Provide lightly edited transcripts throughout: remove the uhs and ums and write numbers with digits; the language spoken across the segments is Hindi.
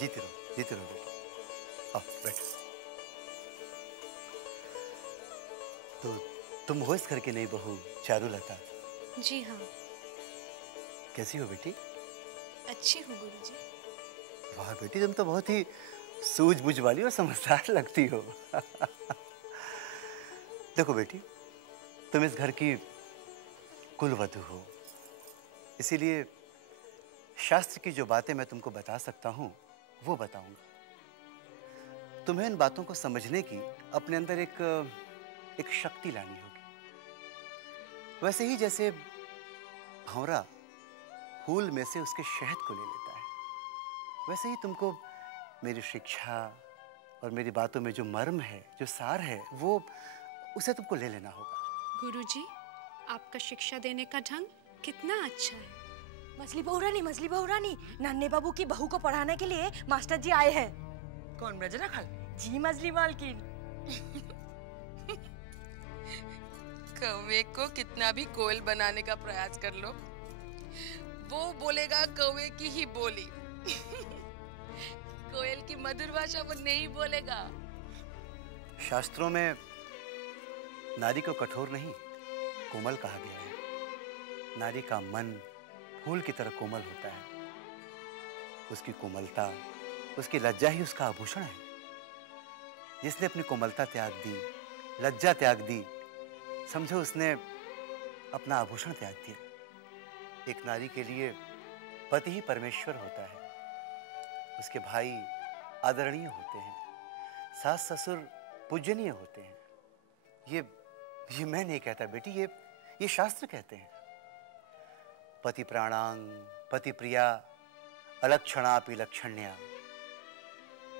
जीते रहो बेटी। आओ बैठो। तो तुम हो इस घर की नई बहू चारुलता? जी हाँ। कैसी हो बेटी? अच्छी हूँ गुरुजी। वाह बेटी, तुम तो बहुत ही सूझबूझ वाली और समझदार लगती हो। देखो बेटी, तुम इस घर की कुलवधू हो, इसीलिए शास्त्र की जो बातें मैं तुमको बता सकता हूं वो बताऊंगा। तुम्हें इन बातों को समझने की अपने अंदर एक शक्ति लानी होगी। वैसे ही जैसे भंवरा फूल में से उसके शहद को ले लेता है, वैसे ही तुमको मेरी शिक्षा और मेरी बातों में जो मर्म है, जो सार है, वो उसे तुमको ले लेना होगा। गुरुजी, आपका शिक्षा देने का ढंग कितना अच्छा है। मछली बहू रानी, नन्हे बाबू की बहू को पढ़ाने के लिए मास्टर जी आए हैं। कौन, ब्रजराखल? जी मछली मालकिन। कौवे को कितना भी कोयल बनाने का प्रयास कर लो, वो बोलेगा कौवे की ही बोली। कोयल की मधुर भाषा वो नहीं बोलेगा। शास्त्रों में नारी को कठोर नहीं, कोमल कहा गया है। नारी का मन फूल की तरह कोमल होता है। उसकी कोमलता, उसकी लज्जा ही उसका आभूषण है। जिसने अपनी कोमलता त्याग दी, लज्जा त्याग दी, समझो उसने अपना आभूषण त्याग दिया। एक नारी के लिए पति ही परमेश्वर होता है। उसके भाई आदरणीय होते हैं, सास ससुर पूजनीय होते हैं। ये मैं नहीं कहता बेटी, ये शास्त्र कहते हैं। पति प्राणांग, पति प्रिया, अलक्षणापि लक्षण्या।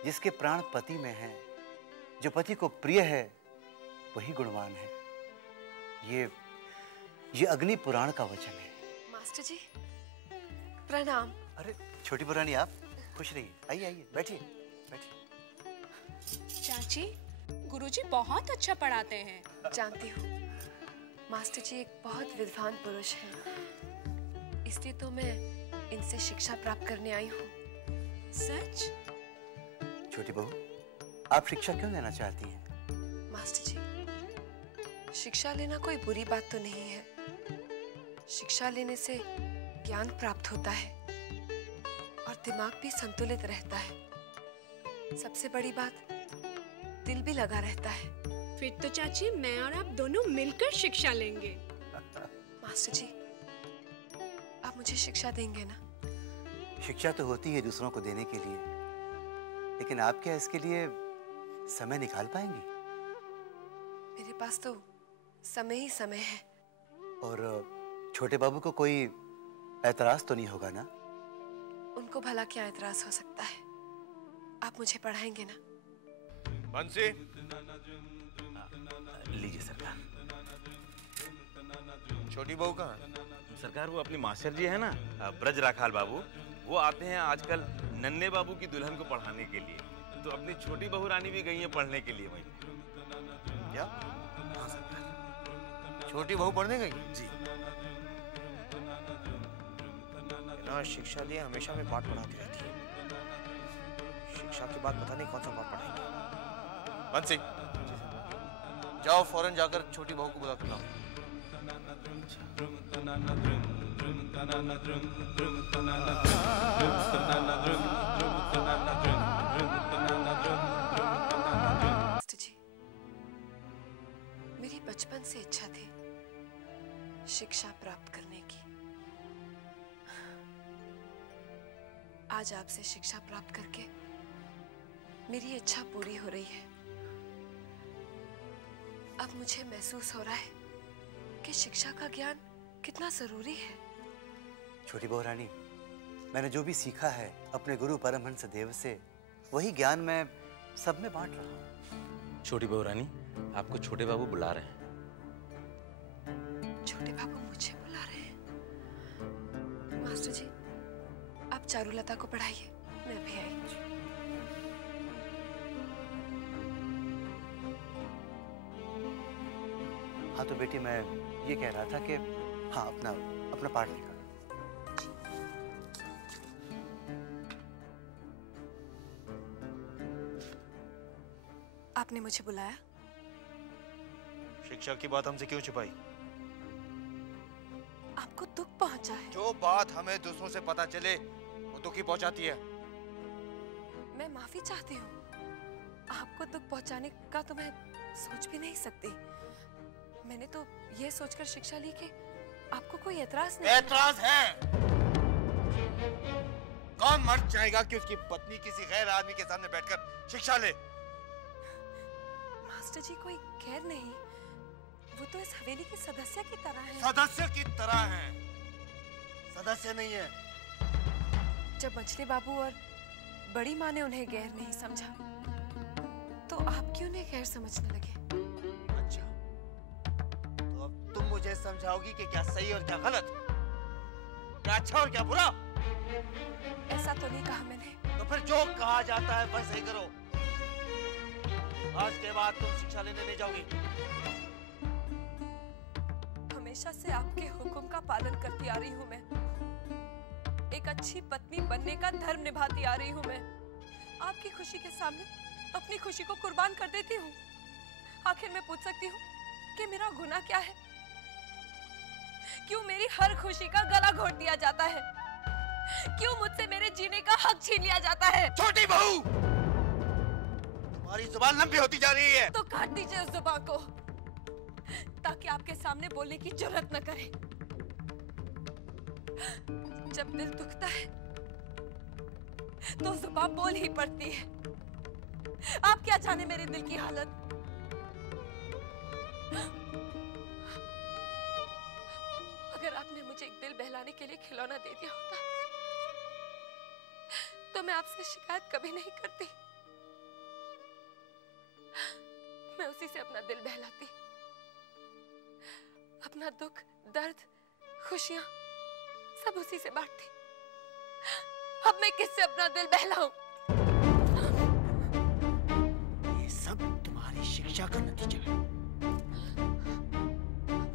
जिसके प्राण पति में हैं, जो पति को प्रिय है, वही गुणवान है। ये अग्नि पुराण का वचन है। मास्टर जी प्रणाम। अरे छोटी पुरानी, आप खुश रहिए। आइए बैठिए। चाची, गुरुजी बहुत अच्छा पढ़ाते हैं। जानती हूँ, मास्टर जी एक बहुत विद्वान पुरुष हैं, इसलिए तो मैं इनसे शिक्षा प्राप्त करने आई हूँ। सच? छोटी बहू, आप शिक्षा क्यों लेना चाहती हैं? मास्टर जी, शिक्षा लेना कोई बुरी बात तो नहीं है। शिक्षा लेने से ज्ञान प्राप्त होता है और दिमाग भी संतुलित रहता है। सबसे बड़ी बात, दिल भी लगा रहता है। फिर तो चाची मैं और आप दोनों मिलकर शिक्षा लेंगे। मास्टर जी, आप मुझे शिक्षा देंगे ना? शिक्षा तो होती है दूसरों को देने के लिए, लेकिन आप क्या इसके लिए समय निकाल पाएंगी? मेरे पास तो समय ही समय है। और छोटे बाबू को कोई ऐतराज तो नहीं होगा ना? उनको भला क्या ऐतराज हो सकता है? आप मुझे पढ़ाएंगे ना? बंसी, लीजिए सरकार। छोटी बहू कहाँ? सरकार वो अपनी मास्टर जी है ना, ब्रजराखाल बाबू, वो आते हैं आजकल नन्हे बाबू की दुल्हन को पढ़ाने के लिए। तो अपनी छोटी बहू रानी भी गई है पढ़ने के लिए वहीं। क्या? हाँ सरकार। छोटी बहू पढ़ने गई? जी। ना शिक्षा लिए हमेशा में पाठ पढ़ाती रहती है। शिक्षा के बाद पता नहीं कौन सा पाठ पढ़ाएगी। बंसी, जाओ फौरन जाकर छोटी बहू को बुला कर लाओ। मास्टर जी, मेरी बचपन से इच्छा थी शिक्षा प्राप्त करने की। आज आपसे शिक्षा प्राप्त करके मेरी इच्छा पूरी हो रही है। अब मुझे महसूस हो रहा है कि शिक्षा का ज्ञान कितना जरूरी है। छोटी बहू रानी, मैंने जो भी सीखा है अपने गुरु परमहंस देव से, वही ज्ञान मैं सब में बांट रहा हूँ। छोटी बहू रानी, आपको छोटे बाबू बुला रहे हैं। छोटे बाबू मुझे बुला रहे हैं? मास्टर जी, आप चारुलता को पढ़ाइए, मैं भी आई। हाँ तो बेटी, मैं ये कह रहा था कि हाँ, अपना पाठ निकालो। आपने मुझे बुलाया? शिक्षा की बात हमसे क्यों छुपाई? आपको दुख पहुंचा है। जो बात हमें दूसरों से पता चले वो दुख ही पहुंचाती है। मैं माफी चाहती हूँ। आपको दुख पहुंचाने का तो मैं सोच भी नहीं सकती। मैंने तो ये सोचकर शिक्षा ली कि आपको कोई एतराज नहीं। एतराज है। कौन मर्द चाहेगा कि उसकी पत्नी किसी गैर आदमी के सामने बैठकर शिक्षा ले? मास्टर जी कोई गैर नहीं, वो तो इस हवेली के सदस्य की तरह है। सदस्य की तरह है, सदस्य नहीं है। जब मछली बाबू और बड़ी माँ ने उन्हें गैर नहीं समझा, तो आप क्यों नहीं गैर समझने लगे? अच्छा, तो अब तुम मुझे समझाओगी कि क्या सही और क्या गलत, क्या अच्छा और क्या बुरा? ऐसा तो नहीं कहा मैंने। तो फिर जो कहा जाता है वैसे ही करो। आज के बाद तुम शिक्षा लेने नहीं जाओगी। हमेशा से आपके हुक्म का पालन करती आ रही हूँ मैं। एक अच्छी पत्नी बनने का धर्म निभाती आ रही हूँ मैं। आपकी खुशी के सामने अपनी खुशी को कुर्बान कर देती हूँ। आखिर मैं पूछ सकती हूँ कि मेरा गुनाह क्या है? क्यों मेरी हर खुशी का गला घोट दिया जाता है? क्यों मुझसे मेरे जीने का हक छीन लिया जाता है? छोटी बहू, तुम्हारी जुबान लंबी होती जा रही है। तो काट दीजिए उस जुबान को, ताकि आपके सामने बोलने की जरूरत न करे। जब दिल दुखता है तो जुबान बोल ही पड़ती है। आप क्या जाने मेरे दिल की हालत। अगर आपने मुझे एक दिल बहलाने के लिए खिलौना दे दिया होता तो मैं आपसे शिकायत कभी नहीं करती। मैं उसी से अपना दिल बहलाती, अपना दुख, दर्द, खुशियां सब उसी से बांटती। अब मैं किससे अपना दिल बहलाऊं? ये सब तुम्हारी शिक्षा का नतीजा है।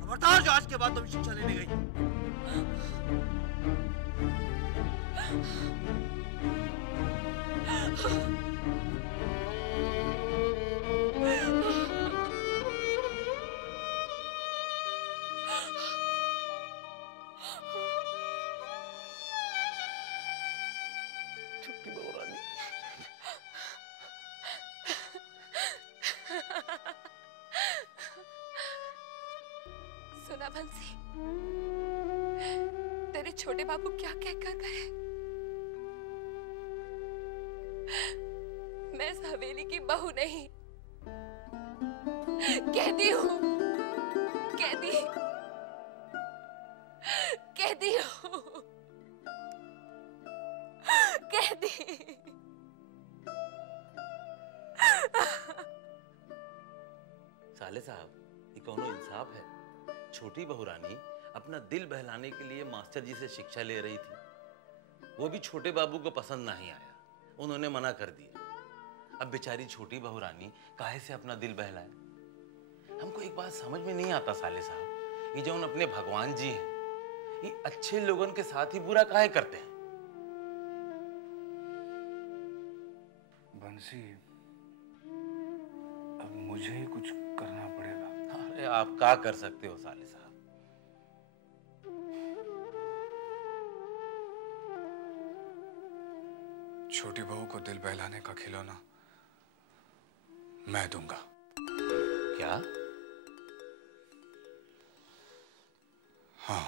खबरदार जो आज के बाद तुम शिक्षा लेने गई। छोटी बहू रानी, सुना बंसी, तेरे छोटे बाबू क्या कहकर गए? मैं इस हवेली की बहू नहीं, कहती हूँ, कहती हूँ, कहती। साले साहब, ये कौनो इंसाफ है? छोटी बहू रानी अपना दिल बहलाने के लिए मास्टर जी से शिक्षा ले रही थी। वो भी छोटे बाबू को पसंद नहीं आया, उन्होंने मना कर दिया। अब बेचारी छोटी बहू रानी काहे से अपना दिल बहलाए? हमको एक बात समझ में नहीं आता साले साहब, ये जो अपने भगवान जी हैं, ये अच्छे लोगों के साथ ही बुरा काहे करते हैं? बंसी, अब मुझे ही कुछ करना पड़ेगा। अरे आप क्या कर सकते हो साले साहब? छोटी बहू को दिल बहलाने का खिलौना मैं दूंगा। क्या? हाँ।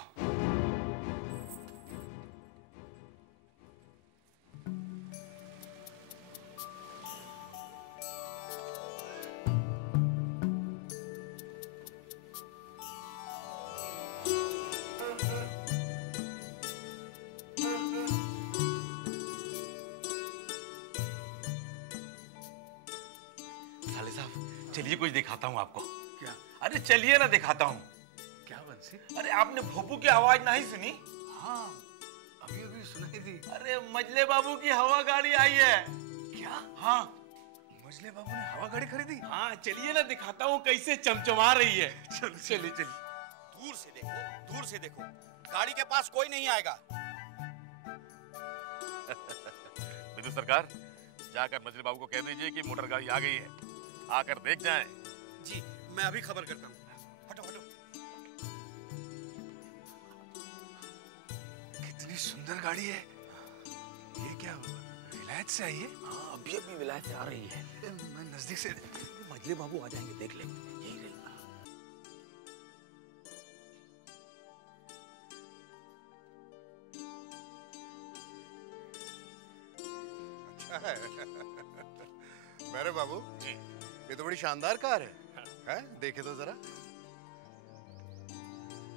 साले साहब, चलिए कुछ दिखाता हूँ आपको। क्या? अरे चलिए ना, दिखाता हूँ। क्या बंसी? अरे आपने भोपू की आवाज नहीं सुनी? हाँ, अभी अभी सुनाई दी। अरे मजले बाबू की हवा गाड़ी आई है। क्या? हाँ मजले बाबू ने हवा गाड़ी खरीदी? हाँ, चलिए ना दिखाता हूँ कैसे चमचमा रही है। चलो चलिए चलिए। दूर से देखो, दूर से देखो, गाड़ी के पास कोई नहीं आएगा। विद्युत सरकार, जाकर मजले बाबू को कह दीजिए कि मोटर गाड़ी आ गई है। आकर देख जाएं। जी मैं अभी खबर करता हूँ। हटो हटो। कितनी सुंदर गाड़ी है। ये क्या विलायत से आई है? हाँ, अभी अभी विलायत से आ रही है। मैं नजदीक से मजले बाबू आ जाएंगे, देख ले, यही रही। अच्छा है। मेरे बाबू जी, ये तो बड़ी शानदार कार है। हैं? देखे तो जरा।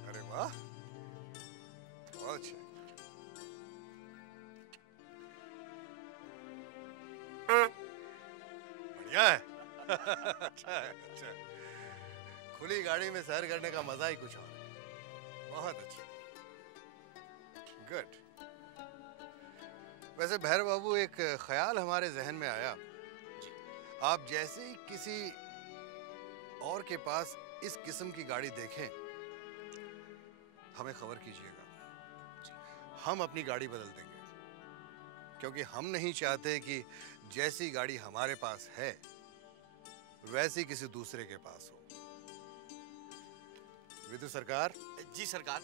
अरे वाह, बहुत अच्छा। बढ़िया है। अच्छा है, अच्छा। खुली गाड़ी में सैर करने का मजा ही कुछ और है। बहुत अच्छा। गुड। वैसे भैरव बाबू, एक ख्याल हमारे जहन में आया। आप जैसे ही किसी और के पास इस किस्म की गाड़ी देखें, हमें खबर कीजिएगा। हम अपनी गाड़ी बदल देंगे, क्योंकि हम नहीं चाहते कि जैसी गाड़ी हमारे पास है वैसी किसी दूसरे के पास हो। विदु सरकार। जी सरकार।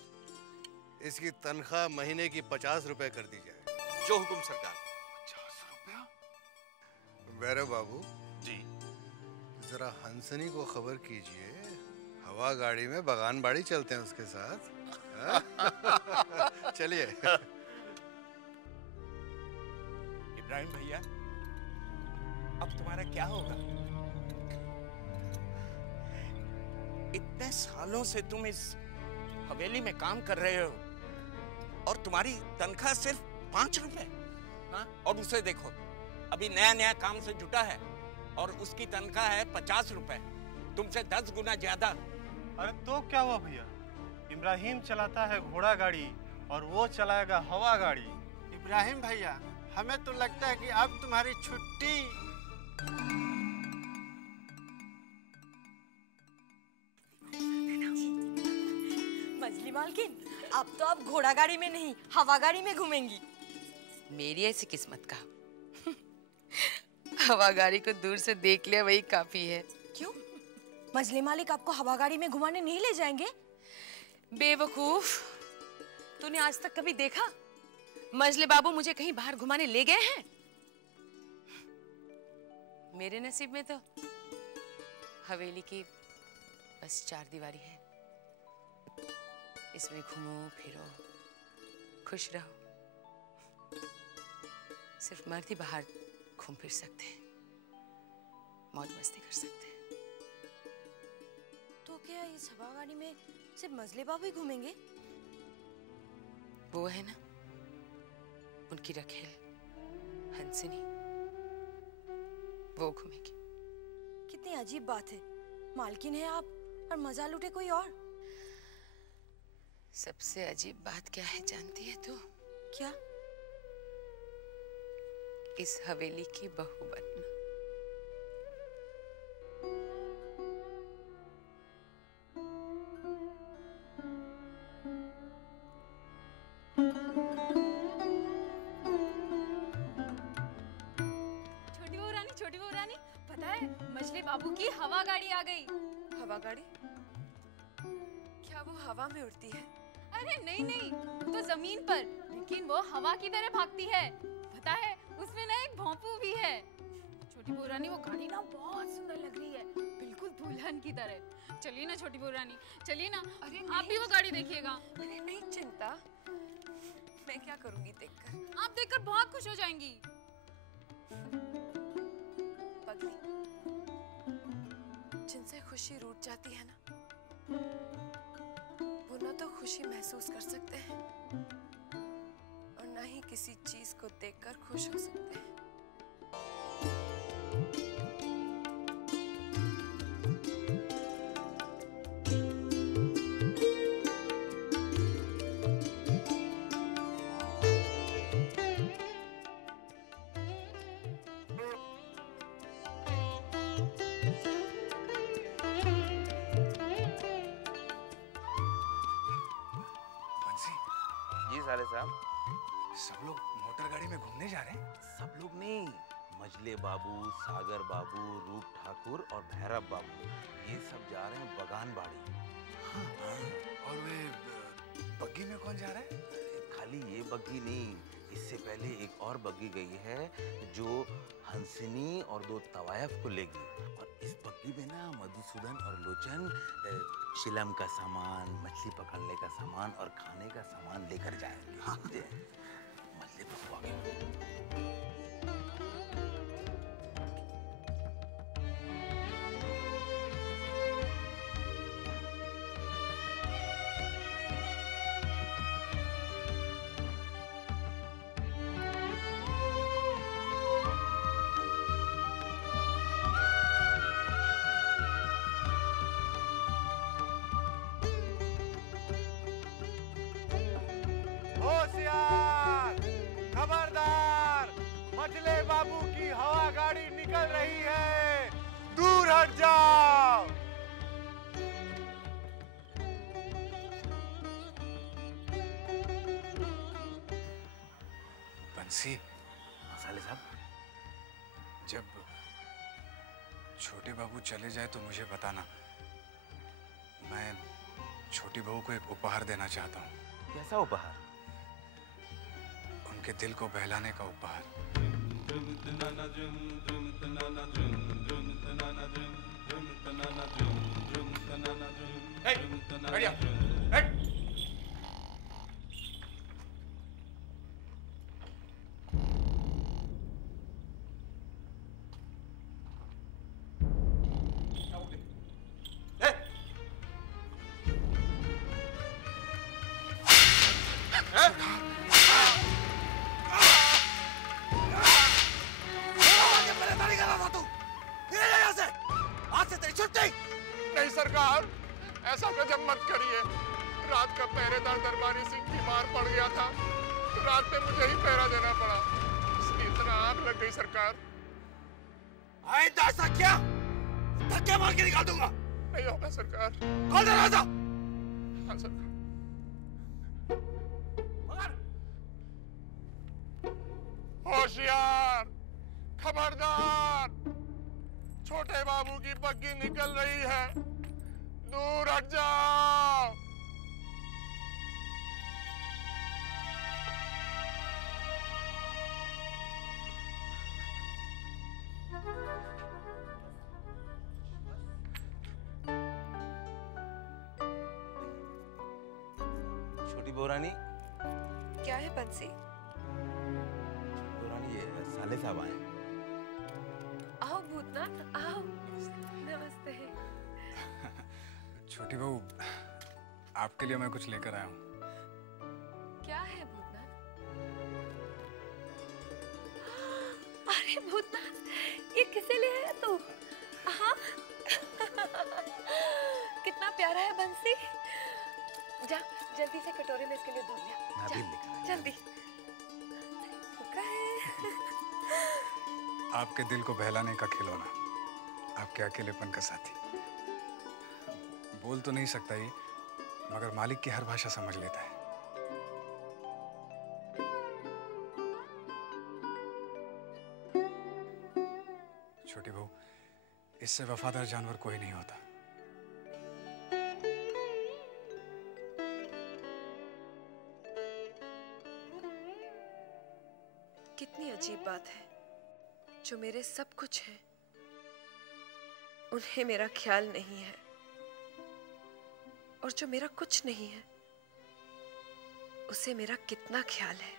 इसकी तनख्वाह महीने की 50 रुपए कर दी जाए। जो हुक्म सरकार। 50 रुपया? वैरव बाबू जी, जरा हंसनी को खबर कीजिए, हवा गाड़ी में बगान बाड़ी चलते हैं उसके साथ। चलिए। इब्राहिम भैया, अब तुम्हारा क्या होगा? इतने सालों से तुम इस हवेली में काम कर रहे हो और तुम्हारी तनख्वाह सिर्फ 5 रुपए। हाँ? और उसे देखो, अभी नया नया काम से जुटा है और उसकी तनख्वाह है 50 रुपए, तुमसे 10 गुना ज्यादा। अरे तो क्या हुआ भैया, इब्राहिम चलाता है घोड़ा गाड़ी और वो चलाएगा हवा गाड़ी। इब्राहिम भैया, हमें तो लगता है कि अब तुम्हारी छुट्टी। मछली मालकिन, अब तो आप घोड़ा गाड़ी में नहीं हवा गाड़ी में घूमेंगी। मेरी ऐसी किस्मत का। हवा गाड़ी को दूर से देख लिया वही काफी है। क्यों? मछली मालिक आपको हवा गाड़ी में घुमाने नहीं ले जाएंगे? बेवकूफ, तूने आज तक कभी देखा मजले बाबू मुझे कहीं बाहर घुमाने ले गए हैं? मेरे नसीब में तो हवेली की बस 4 दीवारी है। इसमें घूमो फिरो, खुश रहो। सिर्फ मर्द ही बाहर घूम फिर सकते हैं, मौज मस्ती कर सकते हैं। तो क्या इस हवा गाड़ी में सिर्फ मजले बाबू ही घूमेंगे? वो है ना, उनकी रखेल हंसनी, वो घूमेगी। कितनी अजीब बात है, मालकिन है आप और मजा लूटे कोई और। सबसे अजीब बात क्या है जानती है तू? क्या? इस हवेली की बहू बनना। छोटी बहू रानी, पता है मजले बाबू की हवा गाड़ी आ गई। हवा गाड़ी? क्या वो हवा में उड़ती है? अरे नहीं नहीं, तो जमीन पर, लेकिन वो हवा की तरह भागती है। पता है उसमें ना एक भोंपू भी है। छोटी बहू रानी, वो गाड़ी ना बहुत सुंदर लग रही है, बिल्कुल दुल्हन की तरह। चलिए ना छोटी बहू रानी, चलिए ना। अरे आप भी वो गाड़ी देखिएगा। अरे नहीं चिंता, मैं क्या करूंगी देखकर? आप देखकर बहुत खुश हो जाएंगी। पगली, जिनसे खुशी रूठ जाती है ना, वो ना तो खुशी महसूस कर सकते हैं और ना ही किसी चीज को देखकर खुश हो सकते हैं। साले साहब, सब लोग मोटर गाड़ी में घूमने जा रहे हैं? सब लोग नहीं, मजले बाबू, सागर बाबू, रूप ठाकुर और भैरव बाबू ये सब जा रहे हैं बगान बाड़ी। और वे बग्गी में कौन जा रहा है? खाली ये बग्गी नहीं, इससे पहले एक और बग्गी गई है जो हंसनी और 2 तवायफ को लेगी। और इस बग्गी में ना मधुसूदन और लोचन शिलम का सामान, मछली पकड़ने का सामान और खाने का सामान लेकर जाएंगे। हाँ। मछली पकवाएंगे। होशियार, खबरदार, मजले बाबू की हवा गाड़ी निकल रही है, दूर हट जाओ। बंसी, साले साहब, जब छोटे बाबू चले जाए तो मुझे बताना। मैं छोटी बहू को एक उपहार देना चाहता हूँ। कैसा उपहार? उनके दिल को बहलाने का उपहार। बढ़िया। नहीं सरकार, ऐसा गजब मत करिए। रात का पहरेदार दरबारी सिंह बीमार पड़ गया था तो रात में मुझे ही पहरा देना पड़ा, इसलिए इतना आग लग गई सरकार। आइंदा ऐसा क्या? धक्के मार के निकाल दूंगा। नहीं होगा सरकार। खोल दरवाजा। हाँ सरकार। होशियार, खबरदार, छोटे बाबू की बग्गी निकल रही है, दूर हट जाओ। छोटी बोरानी। क्या है बंसी? बोरानी, ये साले साहब आए। आओ भूतनाथ, आओ। नमस्ते। छोटी बहू, आपके लिए मैं कुछ लेकर आया हूँ। क्या है भूतनाथ? अरे भूतनाथ, ये किसे ले आया तू? हाँ? कितना प्यारा है बंसी। जा जल्दी से कटोरे में इसके लिए दूध ले आ। जल्दी। भूखा है। आपके दिल को बहलाने का खिलौना, आपके अकेलेपन का साथी। बोल तो नहीं सकता ये, मगर मालिक की हर भाषा समझ लेता है। छोटी बहू, इससे वफादार जानवर कोई नहीं होता। कितनी अजीब बात है, जो मेरे सब कुछ है उन्हें मेरा ख्याल नहीं है, और जो मेरा कुछ नहीं है उसे मेरा कितना ख्याल है।